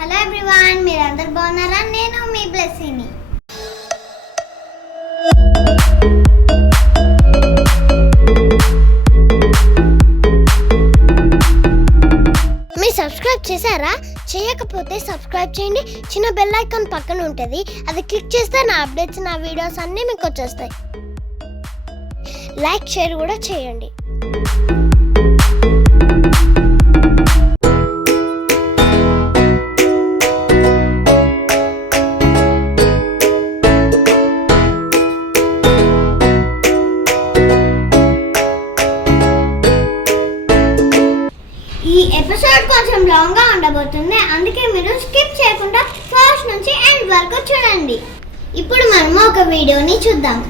Hello everyone, మీరందరూ బాగున్నారా? నేను మీ బ్లెస్సింగ్ని. మీరు సబ్స్క్రైబ్ చేశారా? చేయకపోతే సబ్స్క్రైబ్ చేయండి. చిన్న బెల్ ఐకాన్ పక్కన ఉంటుంది, అది క్లిక్ చేస్తే నా అప్డేట్స్, నా వీడియోస్ అన్నీ మీకు వచ్చేస్తాయి. లైక్ షేర్ కూడా చేయండి. ఈ ఎపిసోడ్ కొంచెం లాంగ్ గా ఉండబోతుంది, అందుకే మీరు స్కిప్ చేయకుండా ఫస్ట్ నుంచి ఎండ్ వరకు చూడండి. ఇప్పుడు మనము ఒక వీడియోని చూద్దాం.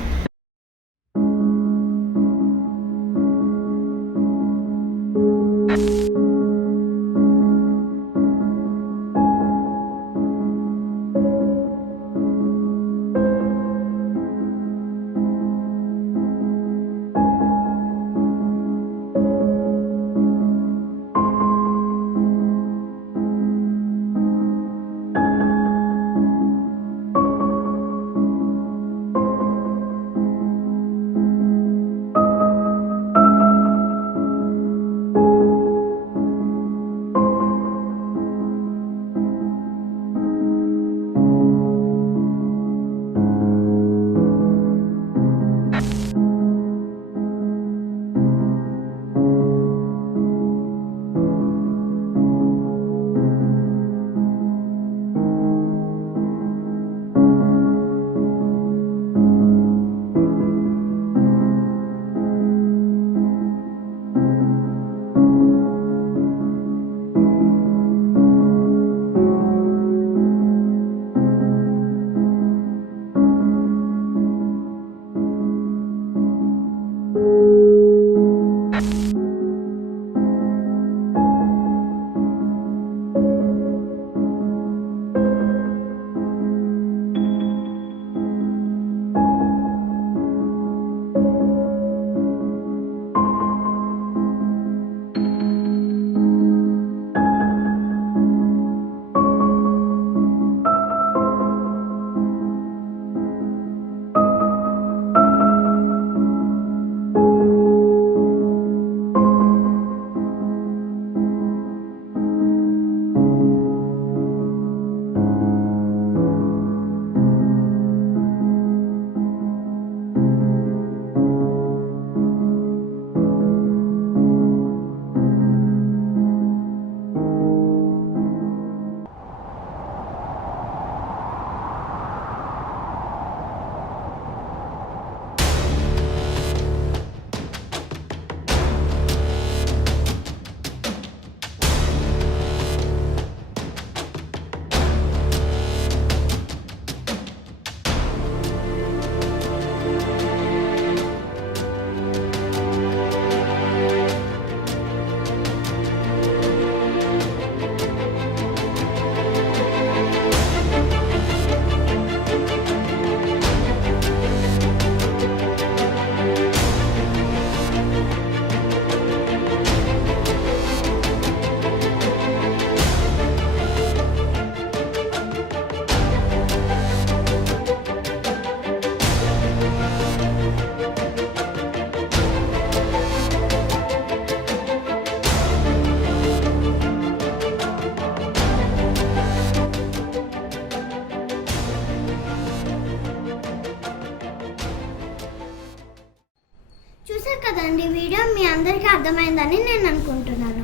చూసారు కదండి, వీడియో మీ అందరికీ అర్థమైందని నేను అనుకుంటున్నాను.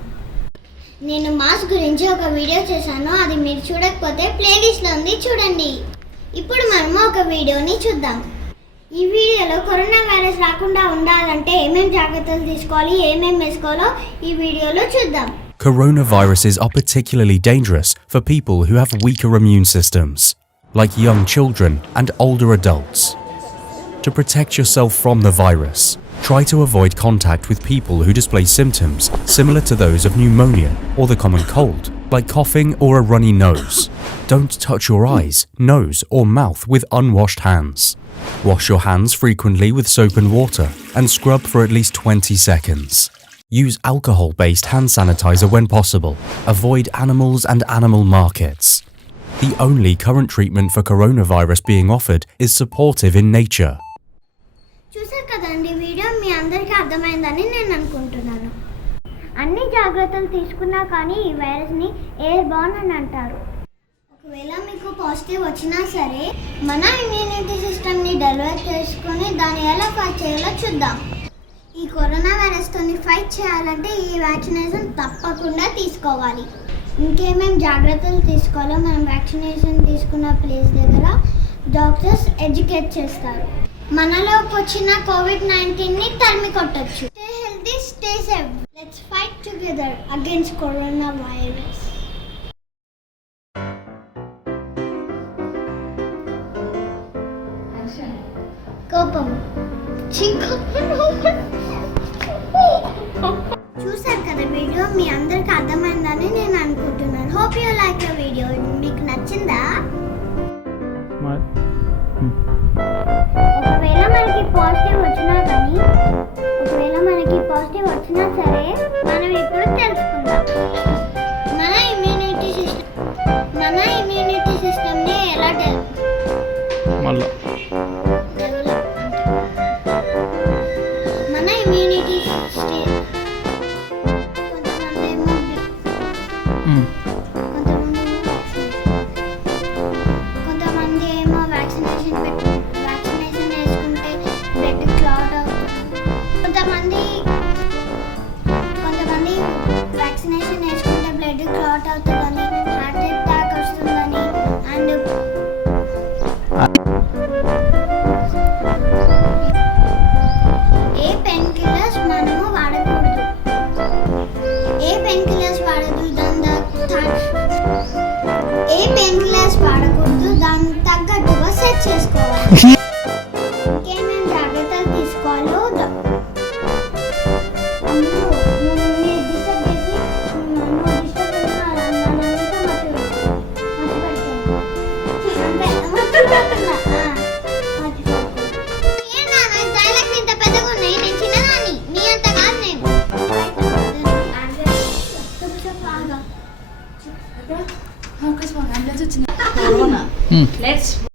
నేను మాస్క్ గురించి ఒక వీడియో చేశాను, అది మీరు చూడకపోతే ప్లేలిస్ట్లో ఉంది, చూడండి. ఇప్పుడు మనము ఒక వీడియోని చూద్దాం. ఈ వీడియోలో కరోనా వైరస్ రాకుండా ఉండాలంటే ఏమేం జాగ్రత్తలు తీసుకోవాలి, ఏమేం వేసుకోవాలో ఈ వీడియోలో చూద్దాం. Coronaviruses are particularly dangerous for people who have weaker immune systems, like young children and older adults. To protect yourself from the virus, try to avoid contact with people who display symptoms similar to those of pneumonia or the common cold, like coughing or a runny nose. Don't touch your eyes, nose or mouth with unwashed hands. Wash your hands frequently with soap and water and scrub for at least 20 seconds. Use alcohol-based hand sanitizer when possible. Avoid animals and animal markets. The only current treatment for coronavirus being offered is supportive in nature. చూసారు కదండి video మీ అందరికీ అర్థమైందని నేను అనుకుంటున్నాను. అన్ని జాగ్రత్తలు తీసుకున్నా కానీ ఈ వైరస్ని ఎయిర్ బార్న్ అని అంటారు. ఒకవేళ మీకు పాజిటివ్ వచ్చినా సరే మన ఇమ్యూనిటీ సిస్టమ్ని డెవలప్ చేసుకొని దాన్ని ఎలా ఫైట్ చేయాలో చూద్దాం. ఈ కరోనా వైరస్తో ఫైట్ చేయాలంటే ఈ వ్యాక్సినేషన్ తప్పకుండా తీసుకోవాలి. ఇంకేమేమి జాగ్రత్తలు తీసుకోవాలో మనం వ్యాక్సినేషన్ తీసుకున్న ప్లేస్ దగ్గర డాక్టర్స్ ఎడ్యుకేట్ చేస్తారు. మనలోకి వచ్చిన COVID-19ని తరిమి కొట్టచ్చు. Stay healthy, stay safe. Let's fight together against corona virus. కోపం చూసారు కదా వీడియో మీ అందరికి అర్థమైందని నేను అనుకుంటున్నాను. Hope you like the video. మీకు నచ్చిందా? ఒకవేళ మనకి పాజిటివ్ వచ్చినా సరే మనం ఇప్పుడు తెలుసుకుందాం మన ఇమ్యూనిటీ సిస్టమ్ని ఎలా మన ఇమ్యూనిటీ కొంతమంది ఏమో వ్యాక్సినేషన్ వేసుకుంటే బ్లడ్ క్లాట్ అవుతుంది. కొంతమంది వ్యాక్సినేషన్ వేసుకుంటే బ్లడ్ క్లాట్ అవుతుందని, హార్ట్ అటాక్ వస్తుందని అండ్ ఏ పెయిన్ కిల్లర్స్ వాడకూడదు. దాని తగ్గట్టుగా సెట్ చేసుకోవాలి. ఇంకేమేమి జాగ్రత్తలు తీసుకోవాలో Let's